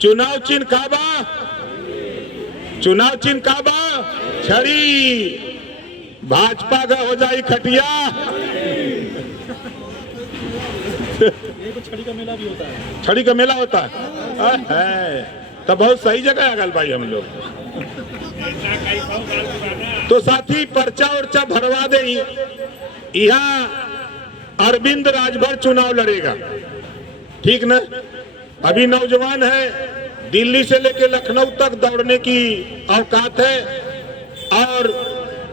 चुनाव चिन्ह का बा? चुनाव चिन्ह का बा? छड़ी। भाजपा का हो जाई खटिया। छड़ी का मेला भी होता है। छड़ी का मेला होता है तो बहुत सही जगह आगल भाई हम लोग। तो साथी पर्चा उर्चा भरवा दे। यहाँ अरविंद राजभर चुनाव लड़ेगा, ठीक ना? अभी नौजवान है, दिल्ली से लेकर लखनऊ तक दौड़ने की औकात है और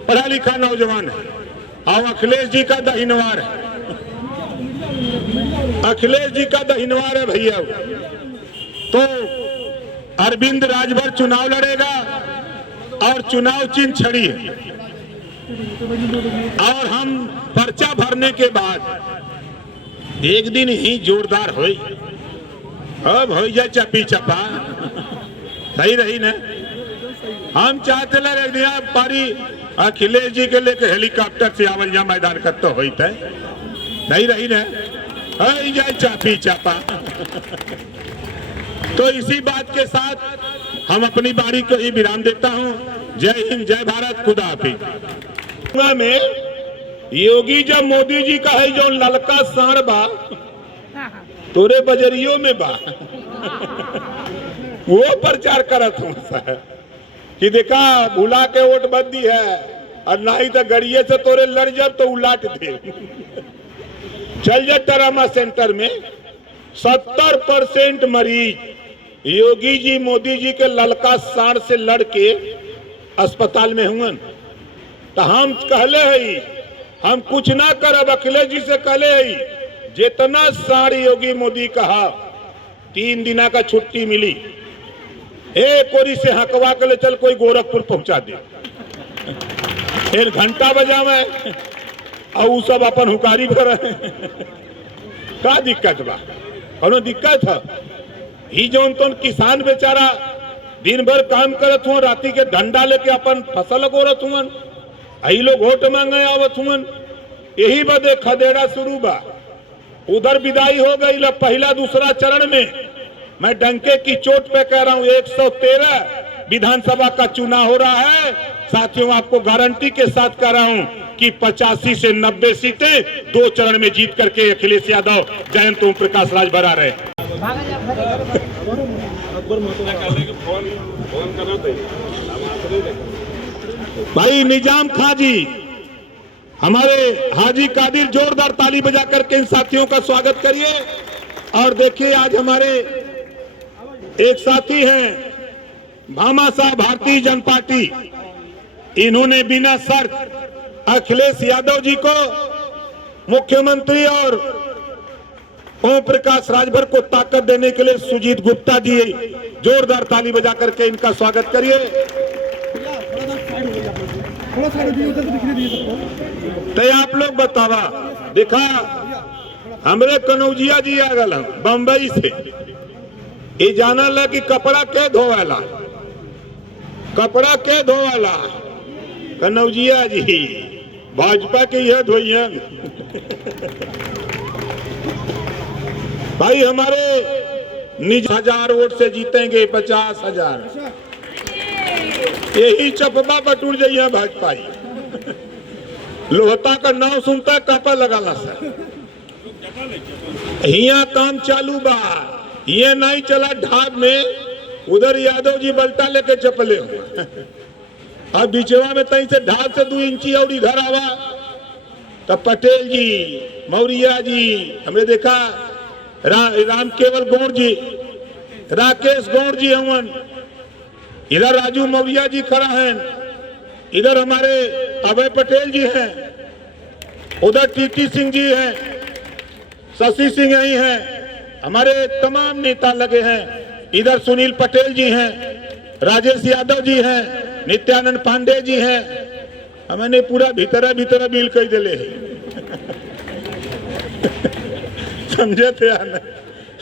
पढ़ा लिखा नौजवान है। और अखिलेश जी का दहिनवार है, अखिलेश जी का दहिनवार है भैया। तो अरविंद राजभर चुनाव लड़ेगा और चुनाव चिन्ह छड़ी है। और हम पर्चा भरने के बाद एक दिन ही जोरदार होई, अब हो जाए चपी चपा, सही रही ना? हम चाहते लगे पारी अखिलेश जी के लेके हेलीकॉप्टर से आवल जा मैदान का तो होई थे, नहीं रही ना? हो जाए चापी चापा। तो इसी बात के साथ हम अपनी बारी को ही विराम देता हूं। जय हिंद, जय भारत, खुदा हाफिज। में योगी जब मोदी जी का है जो ललका सांड बा तोरे बजरियों में बा वो प्रचार करत हूँ कि देखा भुला के वोट बंदी है और ना ही तो गड़िए से तोरे लड़ जब तो उलाट दे। चल जा ट्रामा सेंटर में 70% मरीज योगी जी मोदी जी के ललका सांड से लड़ के अस्पताल में हुए। तो हम कहले है हम कुछ ना करब, अखिलेश जी से कहले है जितना सांड योगी मोदी कहा 3 दिना का छुट्टी मिली, एक ओरी से हकवा के ले चल कोई गोरखपुर पहुंचा दे, फिर घंटा बजा में और वो सब अपन हुकारी भर। का दिक्कत बा? कोनो दिक्कत है? ही जो तो किसान बेचारा दिन भर काम करत हुआ, राती के डंडा लेके अपन फसल गोरत हुआ, यही लोग वोट मांगे आवत हुआ। यही बदे खदेड़ा शुरू बा। उधर विदाई हो गई पहला दूसरा चरण में। मैं डंके की चोट पे कह रहा हूं 113 विधानसभा का चुनाव हो रहा है। साथियों आपको गारंटी के साथ कह रहा हूं कि 85 से 90 सीटें 2 चरण में जीत करके अखिलेश यादव, जयंत ओम प्रकाश राजभर आ रहे हैं। भाई निजाम खां जी, हमारे हाजी कादिर, जोरदार ताली बजा करके इन साथियों का स्वागत करिए। और देखिए आज हमारे एक साथी हैं भामा साहब, भारतीय जनता पार्टी, इन्होंने बिना शर्त अखिलेश यादव जी को मुख्यमंत्री और ओम प्रकाश राजभर को ताकत देने के लिए सुजीत गुप्ता जी, जोरदार ताली बजा करके इनका स्वागत करिए। तो आप लोग बतावा, देखा हमरे कनौजिया जी आ गल बम्बई से, ये जाना ला कि कपड़ा के धोवाला, कपड़ा के धोवाला कनौजिया जी, भाजपा के यह धोइया। भाई हमारे निज 1000 वोट से जीतेंगे 50,000, यही चपबा बटूर जाइए भाजपा। लोहता का नाम सुनता कापा लगाना सर। यहाँ काम चालू बा, ये नहीं चला ढाब में, उधर यादव जी बल्टा लेके चपले हो। अब बिचवा में तई से ढाब से 2 इंची और इधर आवा तब पटेल जी, मौर्या जी, हमने देखा राम केवल गौड़ जी, राकेश गौड़ जी हवन, इधर राजू मौर्या जी खड़ा हैं, इधर हमारे अभय पटेल जी हैं, उधर टीटी सिंह जी हैं, शशि सिंह यही हैं, हमारे तमाम नेता लगे हैं, इधर सुनील पटेल जी हैं, राजेश यादव जी हैं, नित्यानंद पांडे जी हैं। हमने पूरा भीतर भीतर बिल कह दिले समझे थे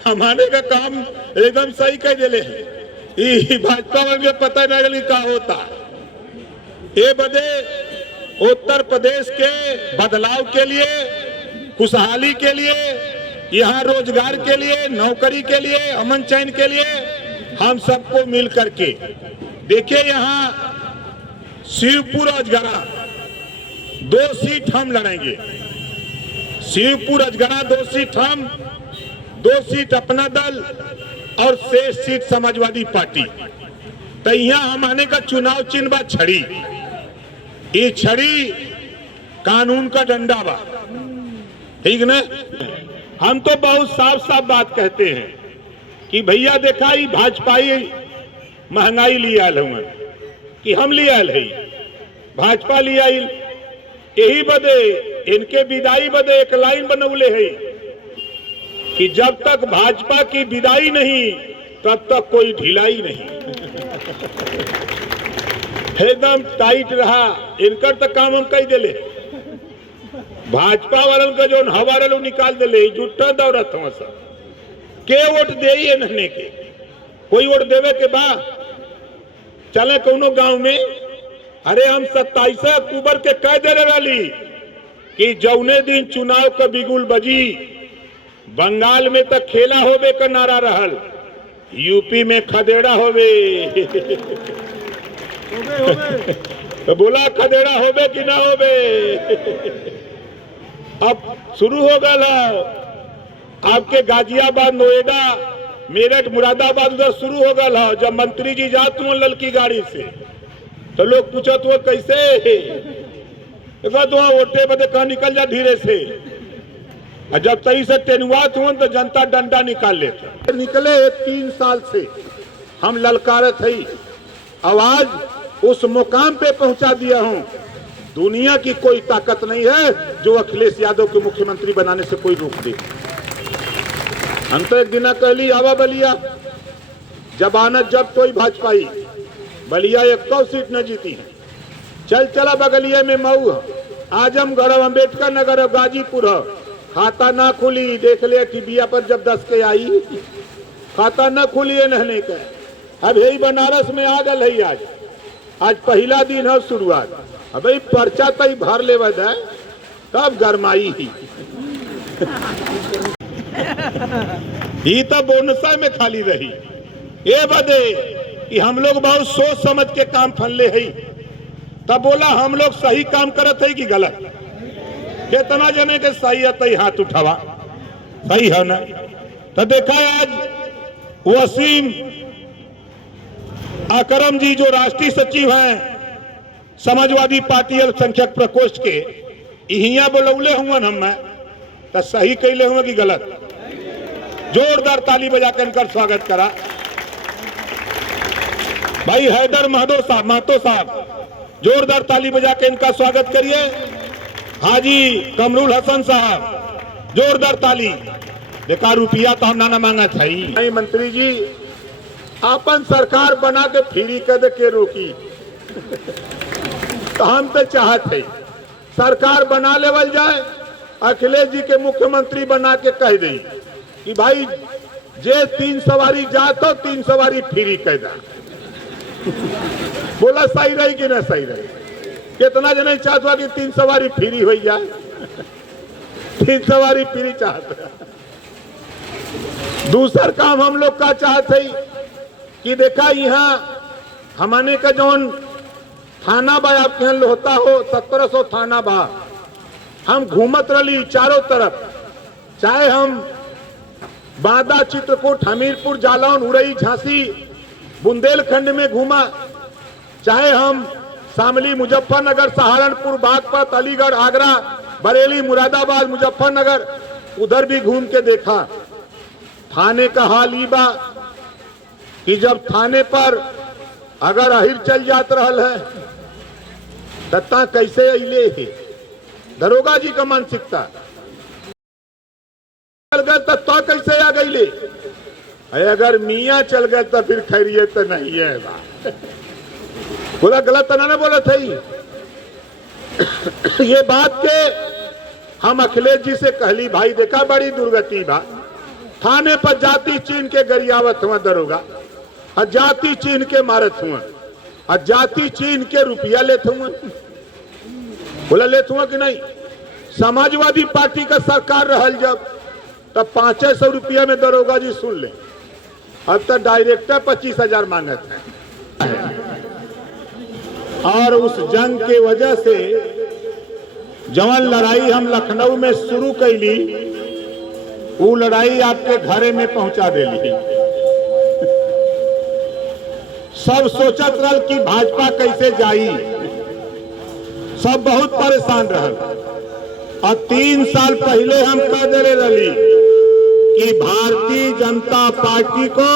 हमारे का काम एकदम सही कह दिले है। भाजपा वाले पता नहीं लगी क्या होता। ये बदे उत्तर प्रदेश के बदलाव के लिए, खुशहाली के लिए, यहाँ रोजगार के लिए, नौकरी के लिए, अमन चैन के लिए हम सबको मिल करके। देखिए यहाँ शिवपुर अजगरा 2 सीट हम लड़ेंगे। शिवपुर अजगरा 2 सीट हम, 2 सीट अपना दल और शेष सीट समाजवादी पार्टी। तो यहाँ हमारे का चुनाव चिन्ह बा छड़ी। ये छड़ी कानून का डंडा बा, ठीक न। हम तो बहुत साफ साफ बात कहते हैं कि भैया देखा ही भाजपाई महंगाई लिया हुआ कि हम लिया है, भाजपा लिया यही बदे इनके विदाई बदे एक लाइन बनौले है कि जब तक भाजपा की विदाई नहीं तब तक कोई ढिलाई नहीं। एकदम टाइट रहा इनकर तक काम हम कही दिले। भाजपा वालन का जो हवा रहा निकाल दिले, जुट्टा दौड़त हो सब के वोट दे नहने के, कोई वोट देवे के बाद चले कोनो गांव में। अरे हम 27 अक्टूबर के कह दे रही कि जौने दिन चुनाव का बिगुल बजी, बंगाल में तक खेला होबे का नारा रहल, यूपी में खदेड़ा होबे। तो बोला खदेड़ा होबे कि ना होबे। अब शुरू हो गया आपके गाजियाबाद, नोएडा, मेरठ, मुरादाबाद उधर शुरू हो गया। जब मंत्री जी जाते हो ललकी गाड़ी से तो लोग पूछत हो कैसे, तो वोटे बदे कहा निकल जा धीरे से। और जब तई से टेनुआत हुआ तो जनता डंडा निकाल लेते। निकले 3 साल से हम ललकारत है, आवाज उस मुकाम पे पहुंचा दिया हूं। दुनिया की कोई ताकत नहीं है जो अखिलेश यादव को मुख्यमंत्री बनाने से कोई रोक दे। हम तो एक दिन कहली आवा बलिया, जबानत जब कोई भाजपाई, बलिया 1 सीट न जीती है। चल चला बगलिया में मऊ, आजमगढ़, अम्बेडकर नगर, गाजीपुर, खाता ना खुली। देख ले टीबिया पर जब 10 के आई, खाता ना खुली है नहने का। अब यही बनारस में आ गल है, आज पहला दिन है शुरुआत। अब पर्चा तई भर ले है तब गरमाई ही। ये तो बोनसा में खाली रही। ये बदे कि हम लोग बहुत सोच समझ के काम फनले है, तब बोला हम लोग सही काम करत है कि गलत। कितना जने के सही है तई हाथ उठावा, सही है ना। तो देखा आज वसीम अकरम जी जो राष्ट्रीय सचिव हैं समाजवादी पार्टी अल्पसंख्यक प्रकोष्ठ के, इहिया बोलौले हुआ हम तो सही कैले हुए कि गलत। जोरदार ताली बजाकर इनका स्वागत करा। भाई हैदर महतो साहब, जोरदार ताली बजा के इनका स्वागत करिए। हाजी कमरुल हसन साहब, जोरदार ताली। देखा रुपया तो हम ना मांगा था ही। मंत्री जी अपन सरकार बना के फ्री कर के रोकी। तो हम तो चाहते सरकार बना लेवल जाए, अखिलेश जी के मुख्यमंत्री बना के कह दी कि भाई जे 3 सवारी जा तो 3 सवारी फ्री कह दा। बोला सही रही कि ना सही रही। कितना जने चाहता कि 3 सवारी फ्री हो जाए, 3 सवारी फ्री चाहते। दूसरा काम हम लोग का चाहते कि देखा यहाँ हमारे का जौन थाना बा, आपके यहाँ लोहता हो 1700 थाना बा। हम घूमत रही चारों तरफ, चाहे हम बांदा, चित्रकूट, हमीरपुर, जालौन, उड़ई, झांसी, बुंदेलखंड में घूमा, चाहे हम शामली, मुजफ्फरनगर, सहारनपुर, बागपत, अलीगढ़, आगरा, बरेली, मुरादाबाद, मुजफ्फरनगर, उधर भी घूम के देखा। थाने का हाल ई बा कि जब थाने पर अगर अहिर चल जात रहल है तत्ता कैसे अइले है। दरोगा जी का मानसिकता चल गए तो कैसे आ गईले। अगर मियाँ चल गए तो फिर खैरियत तो नहीं है। बोला गलत तो ना बोला था ये बात के हम अखिलेश जी से कहली, भाई देखा बड़ी दुर्गति बा। थाने पर जाति चीन के गरियावत हुआ दरोगा, और जाति चीन के मारत हुआ, और जाति चीन के रुपया लेते हुआ। बोला लेते हुआ कि नहीं। समाजवादी पार्टी का सरकार रहल जब तब 500 रुपया में दरोगा जी सुन ले। अब तक डायरेक्टर 25,000 मांगे थे। और उस जंग के वजह से जवन लड़ाई हम लखनऊ में शुरू कैली, वो लड़ाई आपके घरे में पहुंचा देली। सब सोचत रहल कि भाजपा कैसे जाई, सब बहुत परेशान रहल। और 3 साल पहले हम कह दे रही कि भारतीय जनता पार्टी को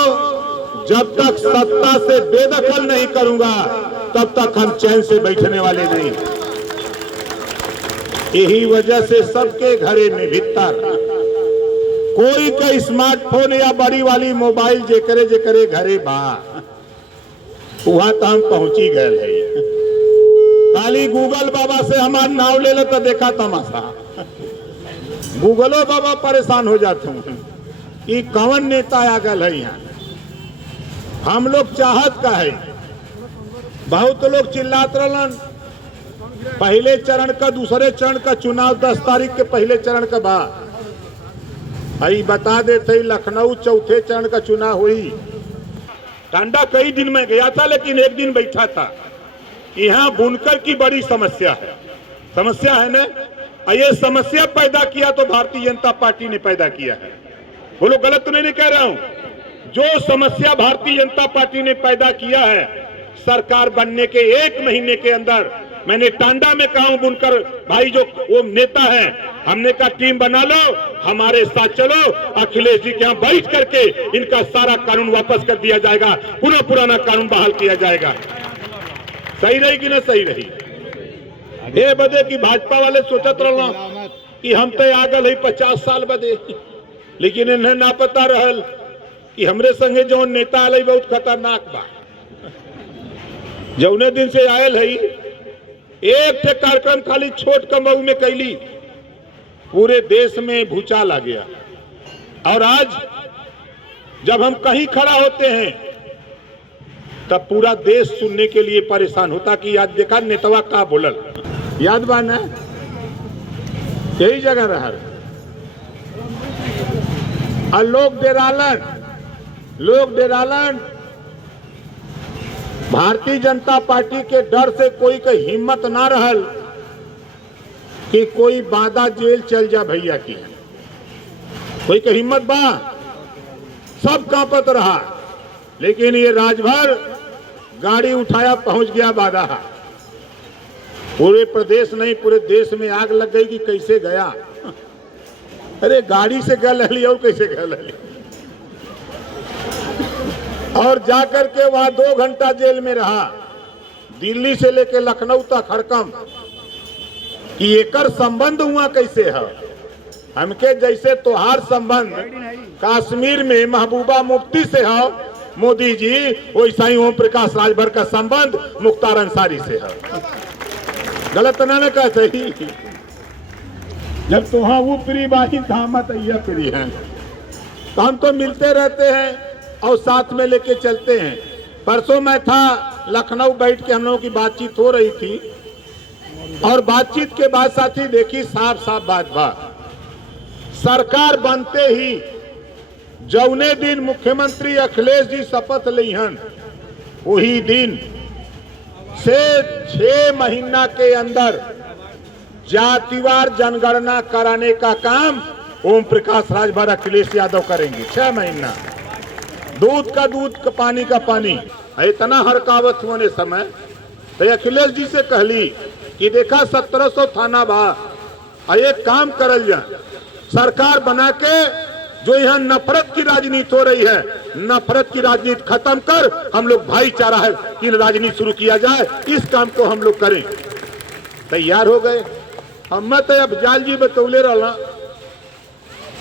जब तक सत्ता से बेदखल नहीं करूंगा तब तक हम चैन से बैठने वाले नहीं। यही वजह से सबके घरे में भीतर कोई का स्मार्टफोन या बड़ी वाली मोबाइल जेकरे घरे बा, वहां तो हम पहुंची गए है। खाली गूगल बाबा से हमारा नाम ले तो देखा तमाशा। गूगलो बाबा परेशान हो जाते हैं कि कौन नेता आ गल है यहाँ। हम लोग चाहत का है, बहुत लोग चिल्लात रहलन पहले चरण का दूसरे चरण का चुनाव 10 तारीख के पहले चरण का बाद। आई बता देते लखनऊ चौथे चरण का चुनाव हुई। टांडा कई दिन में गया था लेकिन एक दिन बैठा था। यहाँ बुनकर की बड़ी समस्या है ना। ये समस्या पैदा किया तो भारतीय जनता पार्टी ने पैदा किया है। बोलो गलत तो नहीं कह रहा हूं। जो समस्या भारतीय जनता पार्टी ने पैदा किया है, सरकार बनने के 1 महीने के अंदर मैंने टांडा में कहा हूं, बुनकर भाई जो वो नेता है, हमने कहा टीम बना लो, हमारे साथ चलो, अखिलेश जी के यहाँ बैठ करके इनका सारा कानून वापस कर दिया जाएगा, पुराना कानून बहाल किया जाएगा। सही रही कि ना सही रही? ये बदे कि भाजपा वाले सोचत रहना कि हम तो आ गए 50 साल बदे, लेकिन इन्हें ना पता रहल कि हमरे संगे जो नेता आल बहुत खतरनाक बा। जौने दिन से आयल है, एक थे कार्यक्रम खाली छोट कमऊ में कैली, पूरे देश में भूचाल आ गया। और आज जब हम कहीं खड़ा होते हैं तब पूरा देश सुनने के लिए परेशान होता कि याद देखा नेतवा का बोलल, याद बा ना? यही जगह रहा। और लोग डेरालन भारतीय जनता पार्टी के डर से कोई का हिम्मत ना रहल कि कोई बाधा जेल चल जा भैया की। कोई का हिम्मत बा, सब कांपत रहा। लेकिन ये राजभर गाड़ी उठाया, पहुंच गया बाधा। पूरे प्रदेश नहीं पूरे देश में आग लग गई कि कैसे गया। अरे गाड़ी से गल और कैसे गल। और जाकर के वहां 2 घंटा जेल में रहा, दिल्ली से लेके लखनऊ तक हड़कम कि एकर संबंध हुआ कैसे है। हमके जैसे तोहार संबंध कश्मीर में महबूबा मुफ्ती से है मोदी जी, वैसा ही ओम प्रकाश राजभर का संबंध मुख्तार अंसारी से है। गलत ना कहते ही। जब तुहा वो प्री बाही धामत प्री है, तो हम तो मिलते रहते हैं और साथ में लेके चलते हैं। परसों मैं था लखनऊ, बैठ के हम लोगों की बातचीत हो रही थी और बातचीत के बाद साथी देखी साफ बात सरकार बनते ही जौने दिन मुख्यमंत्री अखिलेश जी शपथ लिहन, वही दिन से 6 महीना के अंदर जातिवार जनगणना कराने का काम ओम प्रकाश राजभर अखिलेश यादव करेंगे। 6 महीना, दूध का दूध, पानी का पानी। इतना हरकावत होने समय तो अखिलेश जी से कहली कि देखा 1700 थाना बा, एक काम करल जा, सरकार बना के जो यहाँ नफरत की राजनीति हो रही है, नफरत की राजनीति खत्म कर हम लोग भाईचारा है कि राजनीति शुरू किया जाए, इस काम को हम लोग करें। तैयार हो गए। हम तो अफजाल जी बतौले रहा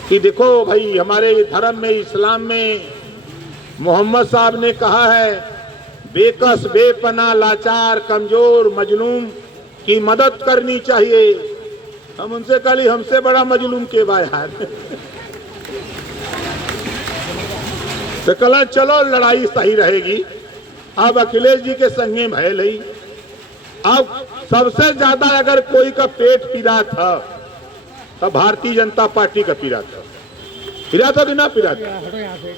कि देखो भाई, हमारे धर्म में, इस्लाम में मोहम्मद साहब ने कहा है बेकस, बेपना, लाचार, कमजोर, मजलूम की मदद करनी चाहिए। हम उनसे कहा हमसे बड़ा मजलूम के बा यार। तो कल चलो लड़ाई सही रहेगी। अब अखिलेश जी के संगे भयल है। अब सबसे ज्यादा अगर कोई का पेट पीड़ा था तो भारतीय जनता पार्टी का पीड़ा था। पिराता कि ना पिराता?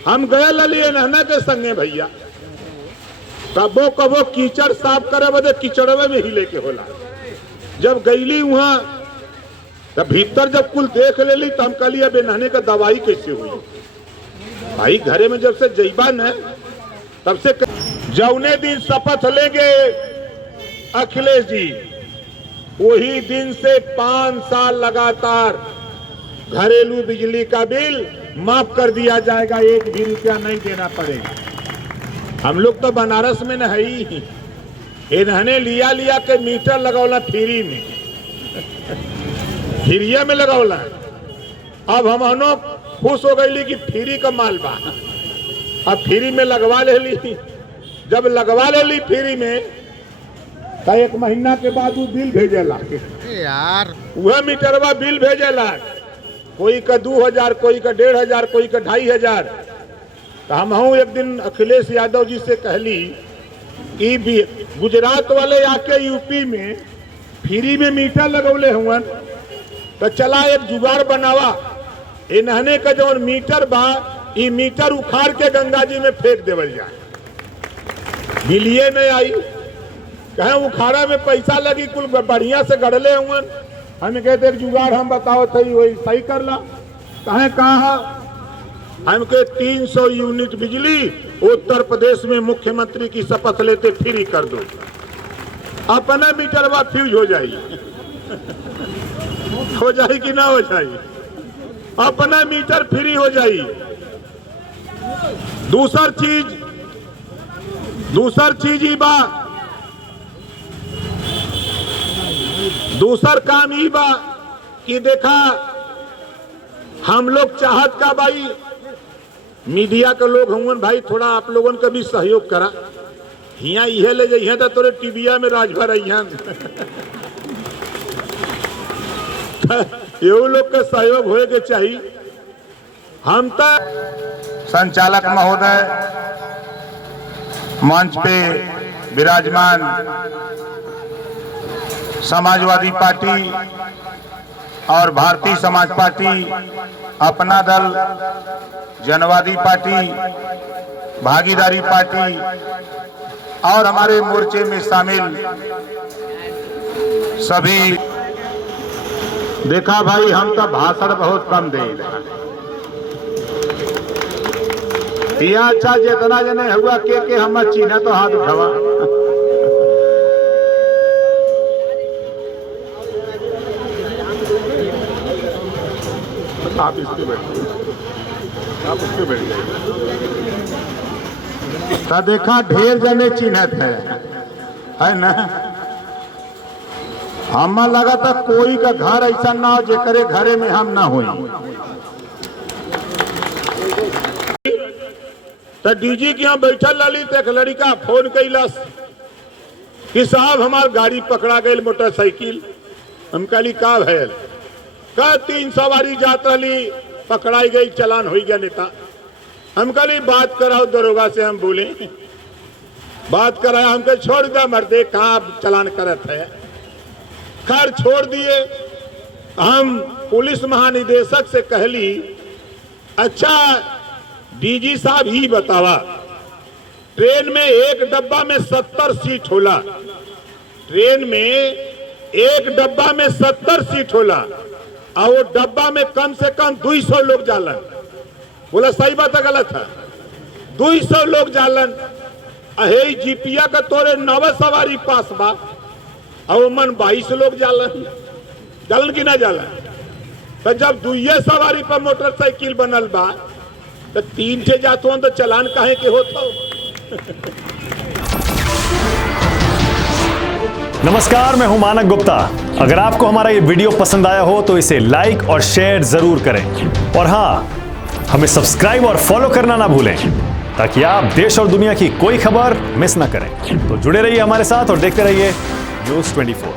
हम गए ललिए नहना के संगे भैया, कबो कबो कीचड़ साफ करे बदे कीचड़वे में ही लेके होला। जब गईली वहां तब भीतर जब कुल देख लेली तो हम कहली अब नहने का दवाई कैसे हुई भाई। घरे में जब से जईबा न तब से जौने दिन शपथ लेंगे अखिलेश जी, वही दिन से 5 साल लगातार घरेलू बिजली का बिल माफ कर दिया जाएगा, 1 भी रुपया नहीं देना पड़ेगा। हम लोग तो बनारस में न है ही, इन्होंने लिया के मीटर लगौला फ्री में, फ्रीया में लगौला। अब हम खुश हो गई कि फ्री का माल बा, अब फ्री में लगवा ले ली। जब लगवा ले ली फ्री में तो 1 महीना के बाद वो बिल भेजेला यार, वह मीटरवा बिल भेजेला, कोई का 2000, कोई का 1500, कोई का 2500। तो हम एक दिन अखिलेश यादव जी से कहली कि गुजरात वाले आके यूपी में फ्री में मीटर लगौले हुआ, तो चला एक जुगाड़ बनावा, इन्हने का जो मीटर बा ये मीटर उखाड़ के गंगा जी में फेंक देवल जाए। बिलिये नहीं आई, कहे उखाड़ा में पैसा लगी, कुल बढ़िया से गड़ले हुए। हम कहते जुगाड़ हम बताओ थी वही सही कर ला। कहे कहा हम के 300 यूनिट बिजली उत्तर प्रदेश में मुख्यमंत्री की शपथ लेते फ्री कर दो, अपना मीटरवा फ्यूज हो जाएगी। हो जाए कि ना हो जाए, अपना मीटर फ्री हो जाए। दूसर चीज ही बा, दूसर काम ही बा कि देखा हम लोग चाहत का भाई, मीडिया के लोग हुन भाई, थोड़ा आप लोगों का भी सहयोग करा। हिया इहे ले जाइए तो तोरे टीबिया में राजभर अइहा ये लोग का सहयोग होए के चाहिए। हम तो संचालक महोदय मंच पे विराजमान समाजवादी पार्टी और भारतीय समाज पार्टी, अपना दल, जनवादी पार्टी, भागीदारी पार्टी और हमारे मोर्चे में शामिल सभी, देखा भाई हम तो भाषण बहुत कम दे दिया। अच्छा जितना जने हुआ के हम चिन्ह तो हाथ उठावा। आप इस पे बैठिए, आप उस पे बैठिए। तो देखा ढेर जने चिन्हत है ना। हमें लगा था कोई का घर ऐसा ना हो जेकरे घरे में हम ना होई। तो डीजी के यहाँ बैठल लाली तो एक लड़का फोन कैलस कि साहब हमार गाड़ी पकड़ा गई मोटरसाइकिल। हम कहली का भैल? का 3 सवारी जात रही, पकड़ाई गई, चलान हो गया नेता। हम कहली बात कराओ दरोगा से, हम बोले बात कराया, हमको छोड़ दिया मर्दे, कहाँ चलान करत है। खैर छोड़ दिए। हम पुलिस महानिदेशक से कहली अच्छा डीजी साहब ही बतावा, ट्रेन में एक डब्बा में 70 सीट होला, ट्रेन में एक डब्बा में 70 सीट होला और वो डब्बा में कम से कम 200 लोग जालन। बोला सही बात है गलत है? 200 लोग जालन। अहे जीपिया का तोरे 9 सवारी पास बा और मन 22 लोग जालन कि ना जालन। तो जब 2 सवारी पर मोटरसाइकिल बनल बा तो 3 ठे जातो तो चलान काहे के होता। नमस्कार, मैं हूं मानक गुप्ता। अगर आपको हमारा ये वीडियो पसंद आया हो तो इसे लाइक और शेयर जरूर करें और हाँ, हमें सब्सक्राइब और फॉलो करना ना भूलें ताकि आप देश और दुनिया की कोई खबर मिस ना करें। तो जुड़े रहिए हमारे साथ और देखते रहिए न्यूज़ 24।